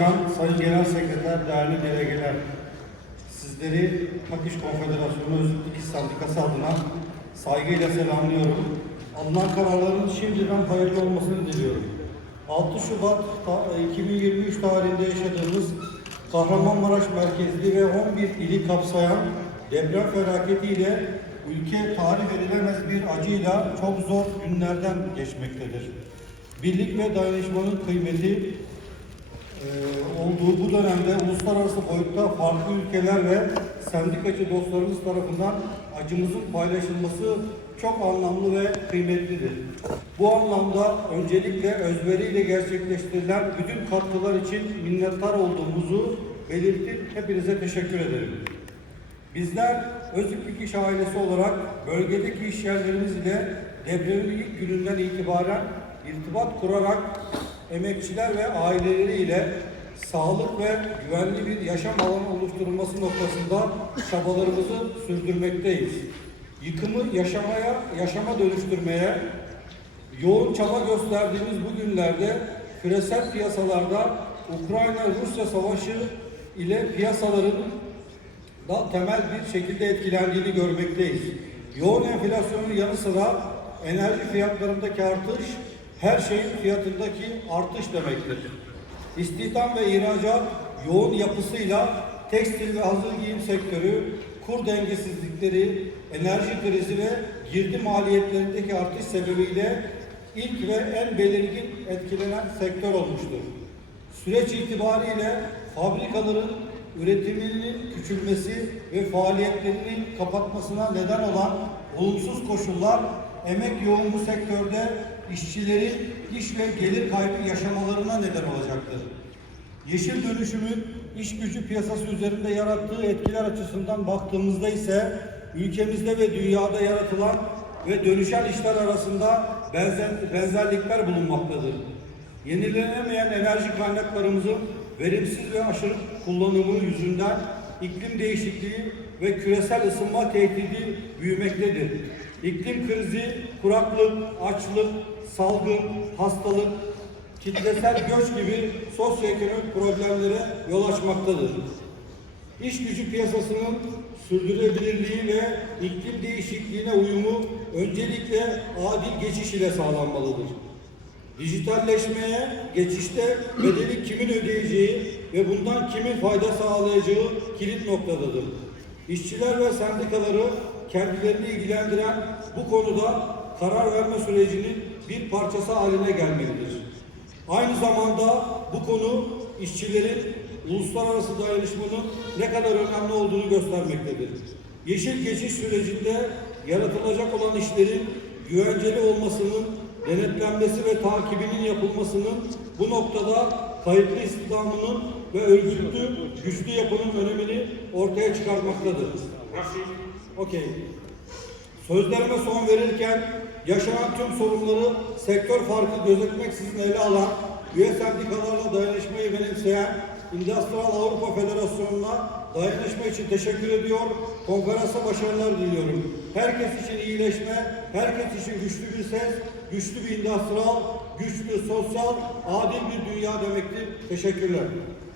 Başkan, Sayın Genel Sekreter, değerli delegeler, sizleri Takış Konfederasyonu Özgürlük Sendikası adına saygıyla selamlıyorum. Alınan kararların şimdiden hayırlı olmasını diliyorum. 6 Şubat ta- 2023 tarihinde yaşadığımız Kahramanmaraş merkezli ve 11 ili kapsayan deprem felaketiyle ülke tarif edilemez bir acıyla çok zor günlerden geçmektedir. Birlik ve dayanışmanın kıymeti olduğu bu dönemde uluslararası boyutta farklı ülkeler ve sendikacı dostlarımız tarafından acımızın paylaşılması çok anlamlı ve kıymetlidir. Bu anlamda öncelikle özveriyle gerçekleştirilen bütün katkılar için minnettar olduğumuzu belirtip hepinize teşekkür ederim. Bizler Özüplük İş Ailesi olarak bölgedeki iş yerlerimiz ile depremin ilk gününden itibaren irtibat kurarak emekçiler ve aileleriyle sağlık ve güvenli bir yaşam alanı oluşturulması noktasında çabalarımızı sürdürmekteyiz. Yıkımı yaşamaya, yaşama dönüştürmeye yoğun çaba gösterdiğimiz bu günlerde küresel piyasalarda Ukrayna-Rusya savaşı ile piyasaların da temel bir şekilde etkilendiğini görmekteyiz. Yoğun enflasyonun yanı sıra enerji fiyatlarındaki artış her şeyin fiyatındaki artış demektir. İstihdam ve ihracat yoğun yapısıyla tekstil ve hazır giyim sektörü, kur dengesizlikleri, enerji krizi ve girdi maliyetlerindeki artış sebebiyle ilk ve en belirgin etkilenen sektör olmuştur. Süreç itibariyle fabrikaların üretiminin küçülmesi ve faaliyetlerinin kapatmasına neden olan olumsuz koşullar emek yoğun bu sektörde işçilerin iş ve gelir kaybı yaşamalarına neden olacaktır. Yeşil dönüşümün iş gücü piyasası üzerinde yarattığı etkiler açısından baktığımızda ise ülkemizde ve dünyada yaratılan ve dönüşen işler arasında benzer, benzerlikler bulunmaktadır. Yenilenemeyen enerji kaynaklarımızın verimsiz ve aşırı kullanımı yüzünden iklim değişikliği ve küresel ısınma tehdidi büyümektedir. İklim krizi, kuraklık, açlık, salgın, hastalık, kitlesel göç gibi sosyoekonomik problemlere yol açmaktadır. İş gücü piyasasının sürdürülebilirliği ve iklim değişikliğine uyumu öncelikle adil geçiş ile sağlanmalıdır. Dijitalleşmeye geçişte bedeli kimin ödeyeceği ve bundan kimin fayda sağlayacağı kilit noktadadır. İşçiler ve sendikaları kendilerini ilgilendiren bu konuda karar verme sürecinin bir parçası haline gelmelidir. Aynı zamanda bu konu işçilerin uluslararası dayanışmanın ne kadar önemli olduğunu göstermektedir. Yeşil geçiş sürecinde yaratılacak olan işlerin güvenceli olmasının, denetlenmesi ve takibinin yapılmasının bu noktada kayıtlı istihdamının ve örgütlü güçlü yapının önemini ortaya çıkarmaktadır. Okey. Sözlerime son verirken yaşanan tüm sorunları sektör farkı gözetmeksizin ele alan, üye sendikalarla dayanışmayı benimseyen Industrial Avrupa Federasyonu'na dayanışma için teşekkür ediyor. Konferansa başarılar diliyorum. Herkes için iyileşme, herkes için güçlü bir ses, güçlü bir industrial, güçlü, sosyal, adil bir dünya demektir. Teşekkürler.